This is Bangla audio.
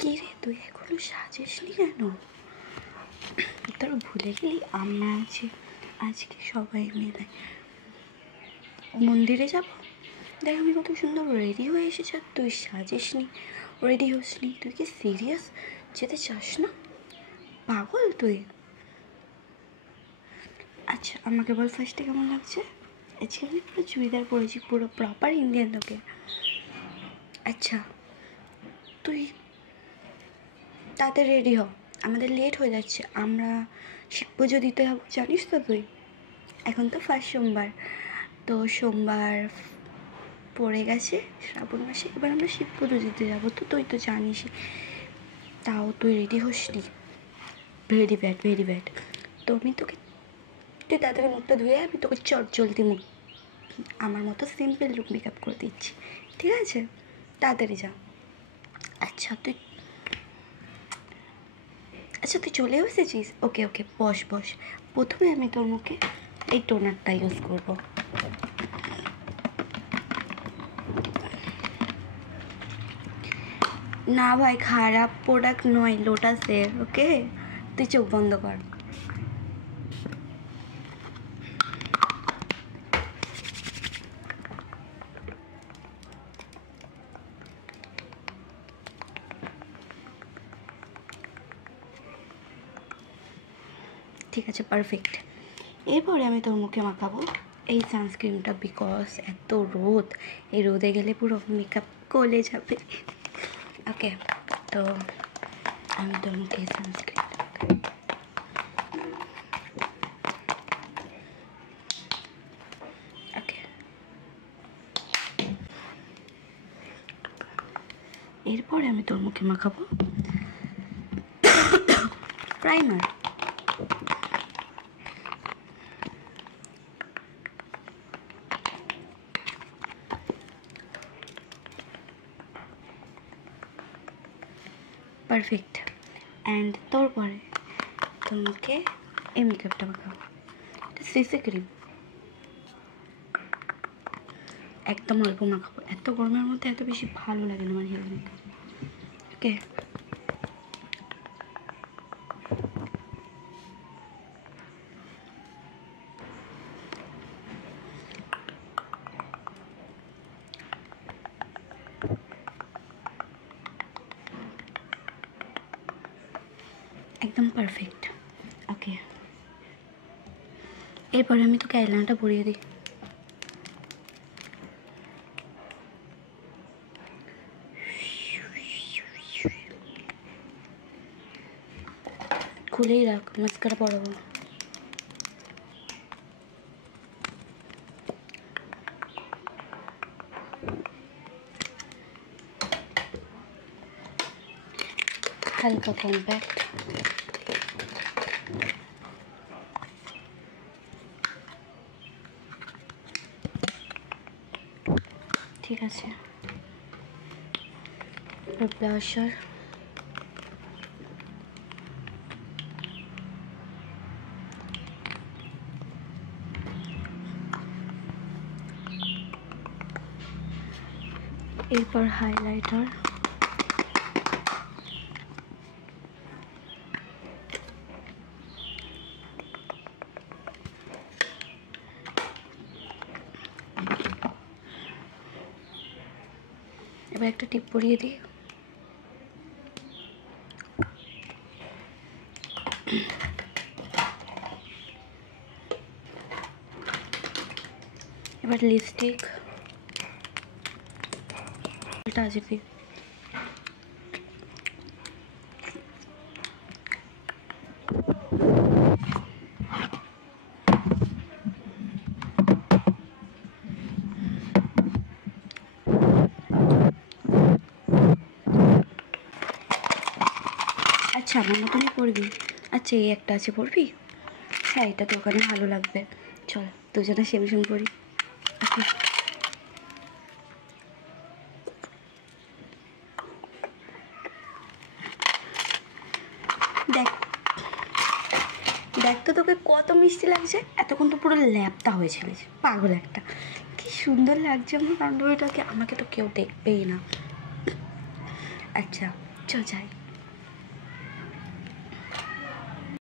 কি রে তুই এখনো সাজিসনি কেন? তোর ভুলে গেলি আমরা আজকে সবাই মিলে মন্দিরে যাব। দেখ আমি কত সুন্দর রেডি হয়ে এসেছি, তুই সাজিসনি, রেডি হোসনি। তুই কি সিরিয়াস যেতে চাস না? পাগল তুই। আচ্ছা আমাকে বল ফার্স্টে কেমন লাগছে? আজকে আমি পুরো চুড়িদার পরেছি, পুরো প্রপার ইন্ডিয়ান লোকে। আচ্ছা তুই তাতে রেডি হ, আমাদের লেট হয়ে যাচ্ছে। আমরা শিব পুজো দিতে হবে, জানিস তো তুই? এখন তো ফার্স্ট সোমবার, তো সোমবার পড়ে গেছে শ্রাবণ মাসে, এবার আমরা শিব পুজো দিতে যাবো, তো তুই তো জানিসই। তাও তুই ready Hosni, very bad very bad. তো আমি তোকে, তুই তাড়াতাড়ি মুখটা ধুয়ে আমি তোকে চটজলদি মুখ আমার মতো সিম্পল লুক মেকআপ করে দিচ্ছি, ঠিক আছে? তাড়াতাড়ি যা। আচ্ছা তুই চলেও এসেছিস? ওকে ওকে, বস বস। প্রথমে আমি তোর মুখে এই টোনারটা ইউজ করব। না ভাই, খারাপ প্রোডাক্ট নয়, লোটাসের। ওকে তুই চোখ বন্ধ কর। ঠিক আছে, পারফেক্ট। এরপরে আমি তোর মুখে মাখাবো এই সানস্ক্রিনটা, বিকজ এত রোদ, এই রোদে গেলে পুরো মেকআপ গলে যাবে। ওকে, তো আমি তোর মুখে এই সানস্ক্রিন, ওকে। এরপরে আমি তোর মুখে মাখাবো প্রাইমার। পারফেক্ট। অ্যান্ড তারপরে তোর মুখে এই মেকআপটা মাখাবো, এটা সিসি ক্রিম, একদম অল্প মাখাবো, এত গরমের মধ্যে এত বেশি ভালো লাগে না আমার হেয়ার মেকআপ। ওকে, একদম পারফেক্ট। ওকে, এরপরে আমি তোকে আইলাইনারটা পরিয়ে দিই। খুলেই রাখ, মাস্কারা পরাবো। হালকা কম্প্যাক্ট, ঠিক আছে। ব্লাশার, এরপর হাইলাইটার, এবার একটা টিপ পরিয়ে দিই। এবার লিপস্টিক, এটা আছে কি? আচ্ছা আমার মতনই পড়বি? আচ্ছা এই একটা আছে, পড়বি? হ্যাঁ এটা তোর ওখানে ভালো লাগবে, চল দুজনে সেম সেম পড়ি। দেখ দেখ তো তোকে কত মিষ্টি লাগছে, এতক্ষণ তো পুরো ল্যাপটা হয়েছিলিস, পাগল একটা। কি সুন্দর লাগছে আমার বান্ধবীটাকে, আমাকে তো কেউ দেখবেই না। আচ্ছা চ যাই।